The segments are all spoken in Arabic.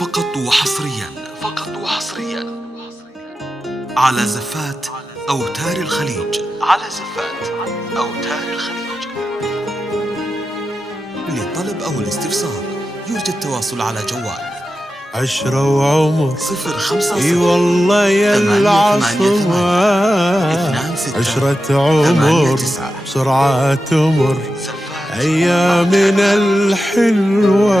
فقط وحصريا على زفات أوتار الخليج. للطلب أو الاستفسار يرجى التواصل على جوال 10 وعمر 050 اي والله يا العصمة 10 عمر بسرعة تمر أيامنا الحلوة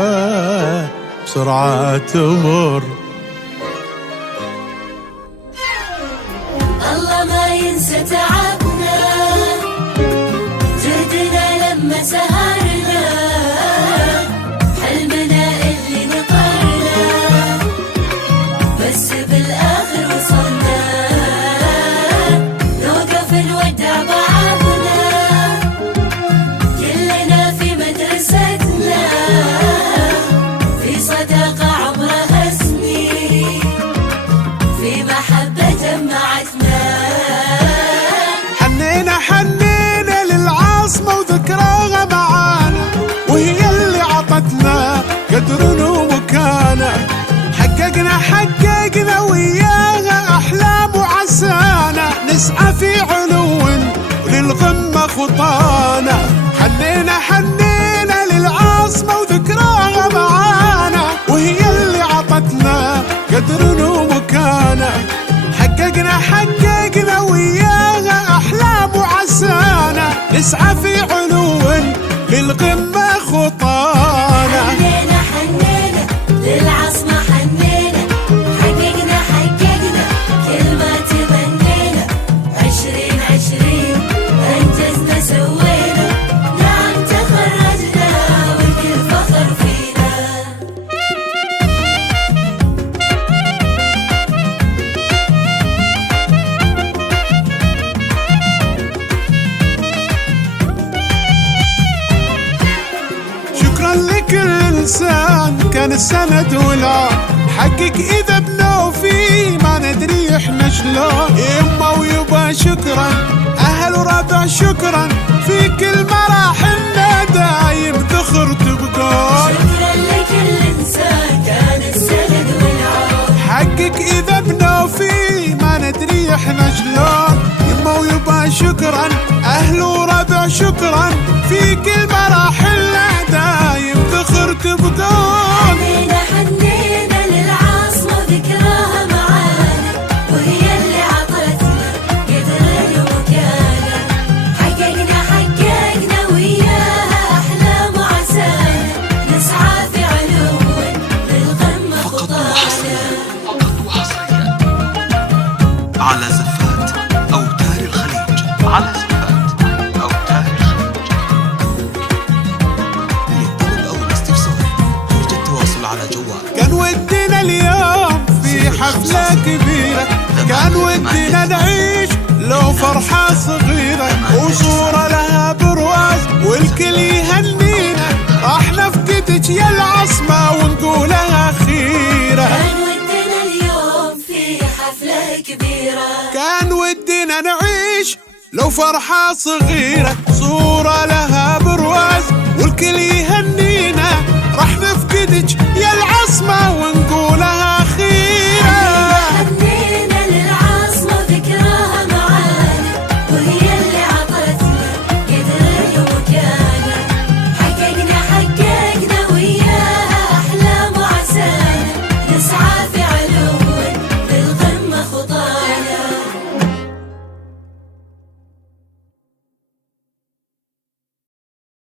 بسرعة تمر. الله ما ينسى تعبنا جهدنا لما سهرنا حلمنا اللي نطرنا بس بالآخر وصلنا نوقف نودع بعضنا كلنا في مدرستنا في صداقة عمرها سنين في محبة جمعتنا حنينا للعاصمة وذكراها معانا وهي اللي عطتنا قدر ومكانة حققنا وياها أحلام وعسانا نسعى في علو وللقمة خطانا. حنينا للعاصمة وذكراها معانا وهي اللي عطتنا قدر ومكانة حققنا وياها أحلام وعسانا نسعى في علو للقمة خطانا. حنينا للعاصمة حنينا حققنا كل ما تمنينا 2020 أنجزنا سوينا نعم تخرجنا والكل فخر فينا. شكرا لكل إنسان كان السند والعون حقق إذا بنوفي ما ندري إحنا شلون. يما ويبا شكرا أهل وربع شكرا في كل مراحلنا دايم ذخر تبقون. شكرا لكل إنسان كان السند والعون حقق إذا بنوفي ما ندري إحنا شلون. يما ويبا شكرا أهل وربع شكرا في كل مراحلنا دايم ذخر تبقون. حنينا للعاصمة وذكراها معانا وهي اللي عطتنا قدرنا ومكانة حققنا وياها أحلام وعسانا نسعى في علو للقمة فقط خطانا. وحصريا على زفات أوتار الخليج. للطلب أو الاستفسار يرجى التواصل على جوال كان ودنا اليوم في حفلة كبيرة كان ودنا نعيش لو فرحة صغيرة وصورة لها برواز والكل يهنينا راح نفقدك يا العصمة ونقولها خيرة. كان ودنا اليوم في حفلة كبيرة كان ودنا نعيش لو فرحة صغيرة صورة لها برواز والكل يهنينا